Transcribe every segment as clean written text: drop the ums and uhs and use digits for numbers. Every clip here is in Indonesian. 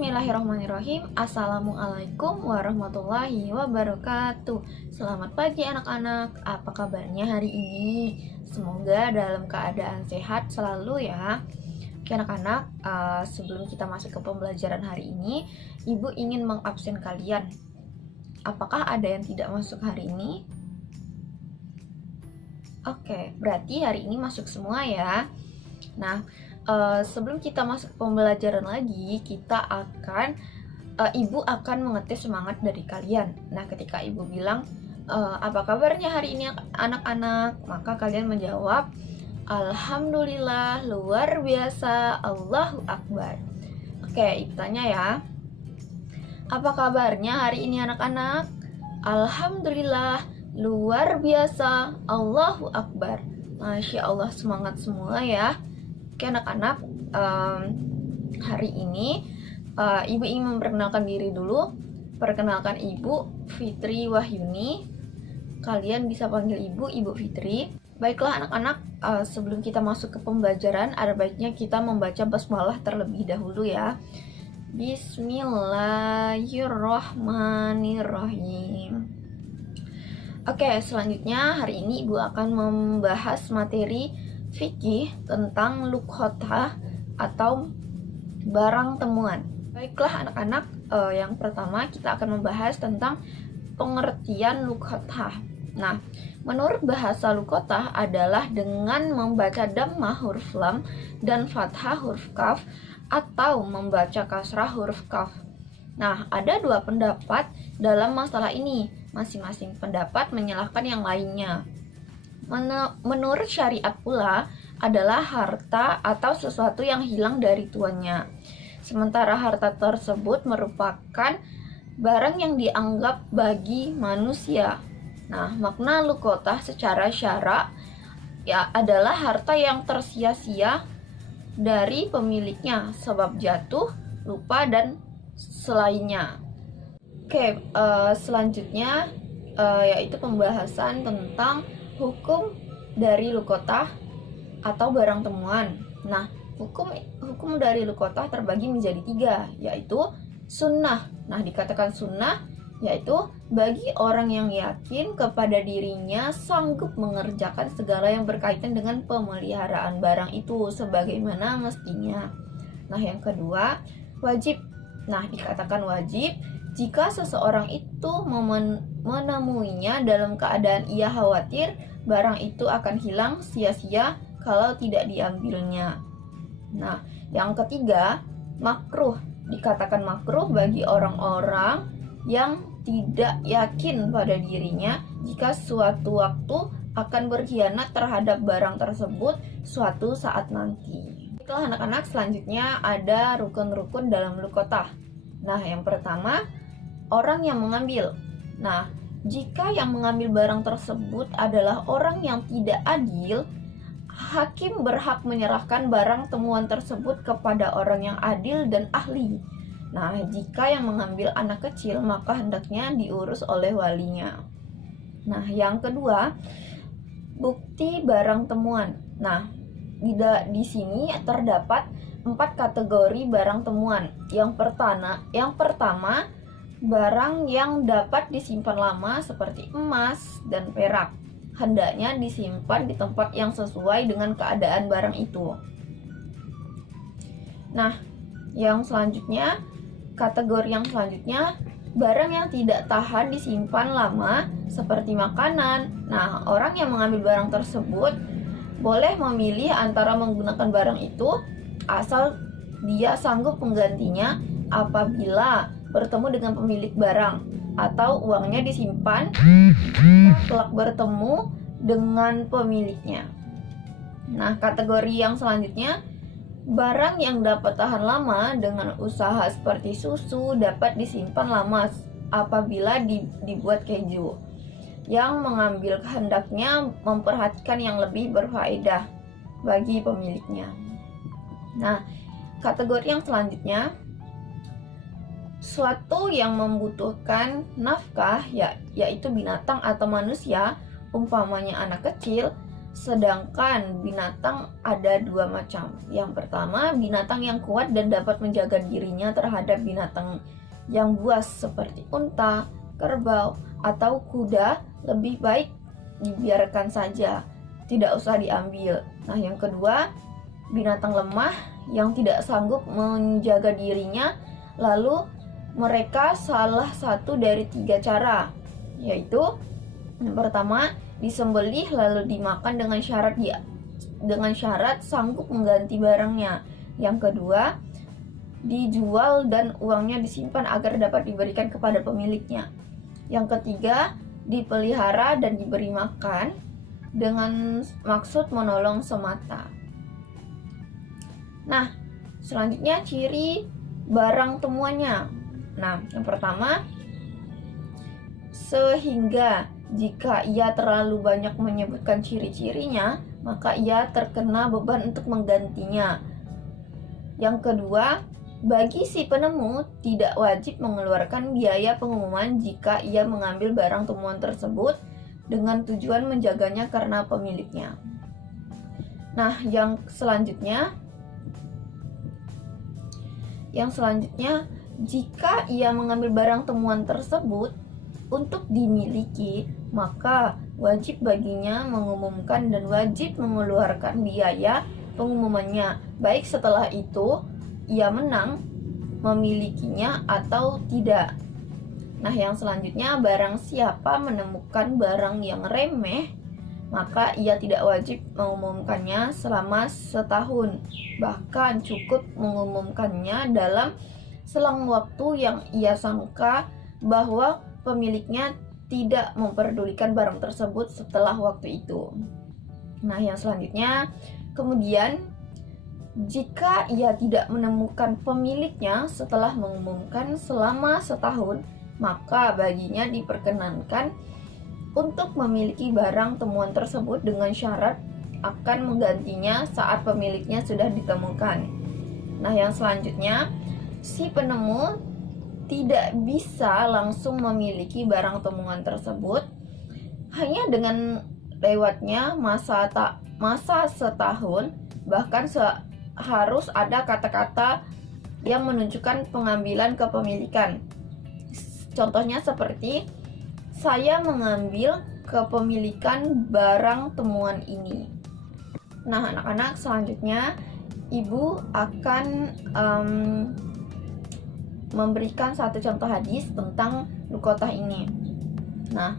Bismillahirrahmanirrahim. Assalamualaikum warahmatullahi wabarakatuh. Selamat pagi anak-anak. Apa kabarnya hari ini? Semoga dalam keadaan sehat selalu ya. Oke anak-anak, sebelum kita masuk ke pembelajaran hari ini, Ibu ingin mengabsen kalian. Apakah ada yang tidak masuk hari ini? Oke, berarti hari ini masuk semua ya. Nah, sebelum kita masuk pembelajaran lagi, Ibu akan mengetes semangat dari kalian. Nah, ketika Ibu bilang, apa kabarnya hari ini anak-anak? Maka kalian menjawab, Alhamdulillah, luar biasa, Allahu Akbar. Oke, Ibu tanya ya, apa kabarnya hari ini anak-anak? Alhamdulillah, luar biasa, Allahu Akbar. Masya Allah, semangat semua ya. Oke anak-anak, hari ini Ibu ingin memperkenalkan diri dulu. Perkenalkan Ibu Fitri Wahyuni. Kalian bisa panggil Ibu Fitri. Baiklah anak-anak, sebelum kita masuk ke pembelajaran, ada baiknya kita membaca basmalah terlebih dahulu ya. Bismillahirrahmanirrahim. Oke, selanjutnya hari ini Ibu akan membahas materi fikih tentang lughotah atau barang temuan. Baiklah anak-anak, yang pertama kita akan membahas tentang pengertian lughotah. Nah, menurut bahasa lughotah adalah dengan membaca dhammah huruf lam dan fathah huruf kaf atau membaca kasrah huruf kaf. Nah, ada dua pendapat dalam masalah ini. Masing-masing pendapat menyalahkan yang lainnya. Menurut syariat pula adalah harta atau sesuatu yang hilang dari tuannya. Sementara harta tersebut merupakan barang yang dianggap bagi manusia. Nah, makna lughotah secara syara ya adalah harta yang tersia-sia dari pemiliknya sebab jatuh, lupa dan selainnya. Oke, selanjutnya yaitu pembahasan tentang hukum dari lughotah atau barang temuan. Nah, hukum dari lughotah terbagi menjadi tiga, yaitu sunnah. Nah, dikatakan sunnah yaitu bagi orang yang yakin kepada dirinya sanggup mengerjakan segala yang berkaitan dengan pemeliharaan barang itu sebagaimana mestinya. Nah, yang kedua, wajib. Nah, dikatakan wajib jika seseorang itu menemuinya dalam keadaan ia khawatir barang itu akan hilang sia-sia kalau tidak diambilnya. Nah, yang ketiga, makruh. Dikatakan makruh bagi orang-orang yang tidak yakin pada dirinya jika suatu waktu akan berkhianat terhadap barang tersebut suatu saat nanti. Baiklah anak-anak, selanjutnya ada rukun-rukun dalam lughotah. Nah, yang pertama, orang yang mengambil. Nah, jika yang mengambil barang tersebut adalah orang yang tidak adil, hakim berhak menyerahkan barang temuan tersebut kepada orang yang adil dan ahli. Nah, jika yang mengambil anak kecil, maka hendaknya diurus oleh walinya. Nah, yang kedua, bukti barang temuan. Nah, di sini terdapat 4 kategori barang temuan. Yang pertama, barang yang dapat disimpan lama seperti emas dan perak. Hendaknya disimpan di tempat yang sesuai dengan keadaan barang itu. Nah, kategori yang selanjutnya, barang yang tidak tahan disimpan lama seperti makanan. Nah, orang yang mengambil barang tersebut boleh memilih antara menggunakan barang itu asal dia sanggup menggantinya apabila bertemu dengan pemilik barang, atau uangnya disimpan kelak bertemu dengan pemiliknya. Nah, kategori yang selanjutnya, barang yang dapat tahan lama dengan usaha seperti susu dapat disimpan lama apabila dibuat keju. Yang mengambil hendaknya memperhatikan yang lebih berfaedah bagi pemiliknya. Nah, kategori yang selanjutnya, suatu yang membutuhkan nafkah yaitu binatang atau manusia, umpamanya anak kecil, Sedangkan binatang ada dua macam. Yang pertama, binatang yang kuat dan dapat menjaga dirinya terhadap binatang yang buas seperti unta, kerbau, atau kuda, lebih baik dibiarkan saja, tidak usah diambil. Nah, yang kedua, binatang lemah yang tidak sanggup menjaga dirinya, lalu mereka salah satu dari 3 cara, yaitu yang pertama, disembelih lalu dimakan dengan syarat sanggup mengganti barangnya. Yang kedua, dijual dan uangnya disimpan agar dapat diberikan kepada pemiliknya. Yang ketiga, dipelihara dan diberi makan dengan maksud menolong semata. Nah, selanjutnya ciri barang temuannya. Nah, yang pertama, sehingga jika ia terlalu banyak menyebutkan ciri-cirinya, maka ia terkena beban untuk menggantinya. Yang kedua, bagi si penemu tidak wajib mengeluarkan biaya pengumuman jika ia mengambil barang temuan tersebut dengan tujuan menjaganya karena pemiliknya. Nah, yang selanjutnya, jika ia mengambil barang temuan tersebut untuk dimiliki, maka wajib baginya mengumumkan dan wajib mengeluarkan biaya pengumumannya, baik setelah itu ia menang memilikinya atau tidak. Nah, yang selanjutnya, barang siapa menemukan barang yang remeh, maka ia tidak wajib mengumumkannya selama setahun. Bahkan cukup mengumumkannya dalam selang waktu yang ia sangka bahwa pemiliknya tidak memperdulikan barang tersebut setelah waktu itu. Nah, yang selanjutnya, kemudian jika ia tidak menemukan pemiliknya setelah mengumumkan selama setahun, maka baginya diperkenankan untuk memiliki barang temuan tersebut dengan syarat akan menggantinya saat pemiliknya sudah ditemukan. Nah, yang selanjutnya, si penemu tidak bisa langsung memiliki barang temuan tersebut hanya dengan lewatnya masa setahun, bahkan harus ada kata-kata yang menunjukkan pengambilan kepemilikan. Contohnya seperti, saya mengambil kepemilikan barang temuan ini. Nah, anak-anak, selanjutnya ibu akan memberikan satu contoh hadis tentang luqatah ini. Nah,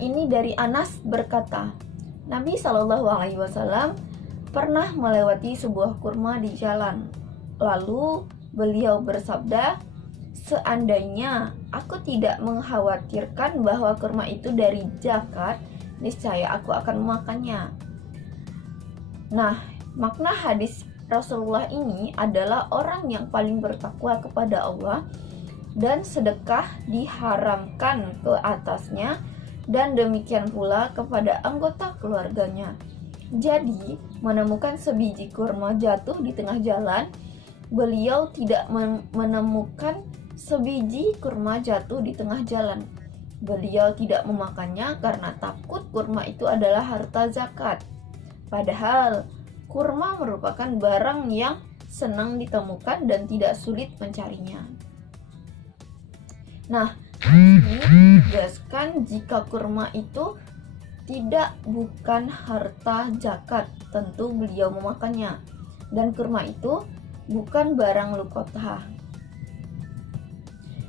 ini dari Anas berkata, Nabi SAW pernah melewati sebuah kurma di jalan. Lalu beliau bersabda, seandainya aku tidak mengkhawatirkan bahwa kurma itu dari zakat, niscaya aku akan memakannya. Nah, makna hadis Rasulullah ini adalah orang yang paling bertakwa kepada Allah dan sedekah diharamkan ke atasnya, dan demikian pula kepada anggota keluarganya. Jadi, menemukan sebiji kurma jatuh di tengah jalan, beliau tidak menemukan sebiji kurma jatuh di tengah jalan. Beliau tidak memakannya karena takut kurma itu adalah harta zakat. Padahal kurma merupakan barang yang senang ditemukan dan tidak sulit mencarinya. Nah, ini jelaskan jika kurma itu bukan harta zakat, tentu beliau memakannya. Dan kurma itu bukan barang luqatah.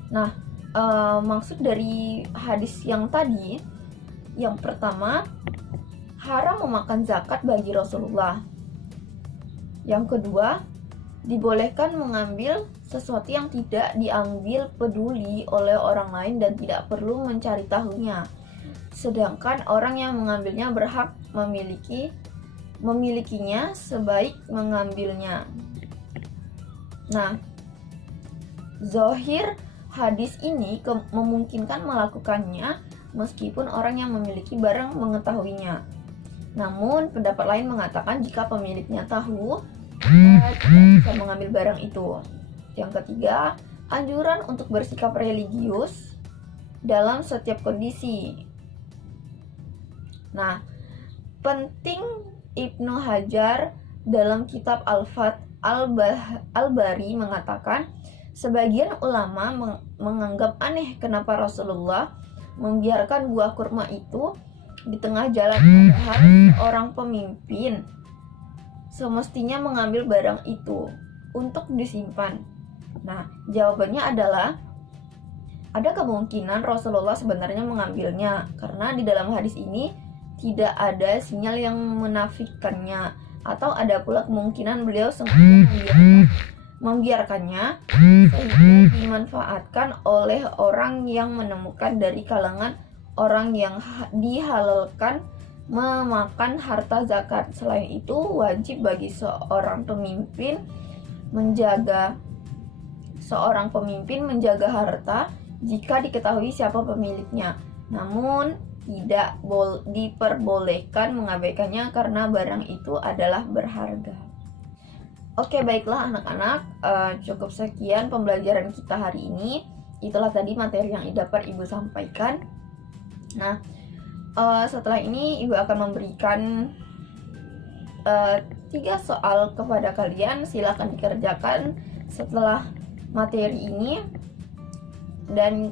Nah, maksud dari hadis yang tadi, yang pertama, haram memakan zakat bagi Rasulullah. Yang kedua, dibolehkan mengambil sesuatu yang tidak diambil peduli oleh orang lain dan tidak perlu mencari tahunya. Sedangkan orang yang mengambilnya berhak memilikinya sebaik mengambilnya. Nah, zahir hadis ini memungkinkan melakukannya meskipun orang yang memiliki barang mengetahuinya. Namun, pendapat lain mengatakan jika pemiliknya tahu, tidak bisa mengambil barang itu. Yang ketiga, anjuran untuk bersikap religius dalam setiap kondisi. Nah, penting Ibnu Hajar dalam kitab Al-Fath Al-Bari mengatakan, sebagian ulama menganggap aneh kenapa Rasulullah membiarkan buah kurma itu di tengah jalan, padahal seorang pemimpin semestinya mengambil barang itu untuk disimpan. Nah, jawabannya adalah ada kemungkinan Rasulullah sebenarnya mengambilnya, karena di dalam hadis ini tidak ada sinyal yang menafikannya, atau ada pula kemungkinan beliau sengaja membiarkannya sehingga dimanfaatkan oleh orang yang menemukan dari kalangan orang yang dihalalkan memakan harta zakat. Selain itu, wajib bagi seorang pemimpin menjaga harta jika diketahui siapa pemiliknya. Namun tidak diperbolehkan mengabaikannya karena barang itu adalah berharga. Oke, baiklah anak-anak, cukup sekian pembelajaran kita hari ini. Itulah tadi materi yang dapat Ibu sampaikan. Nah, setelah ini Ibu akan memberikan 3 soal kepada kalian. Silakan dikerjakan setelah materi ini, dan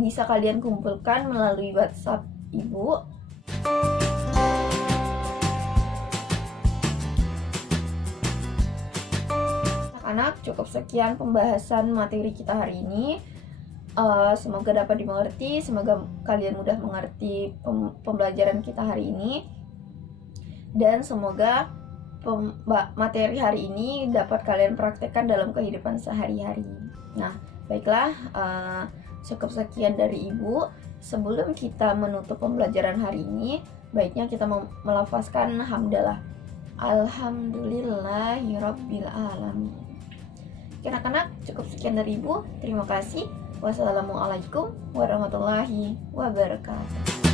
bisa kalian kumpulkan melalui WhatsApp Ibu. Anak, cukup sekian pembahasan materi kita hari ini. Semoga dapat dimengerti, semoga kalian mudah mengerti pembelajaran kita hari ini, dan semoga materi hari ini dapat kalian praktekkan dalam kehidupan sehari-hari. Nah, baiklah, cukup sekian dari Ibu. Sebelum kita menutup pembelajaran hari ini, baiknya kita melafazkan hamdalah. Alhamdulillahirabbil alamin. Anak-anak, cukup sekian dari Ibu. Terima kasih. Wassalamualaikum warahmatullahi wabarakatuh.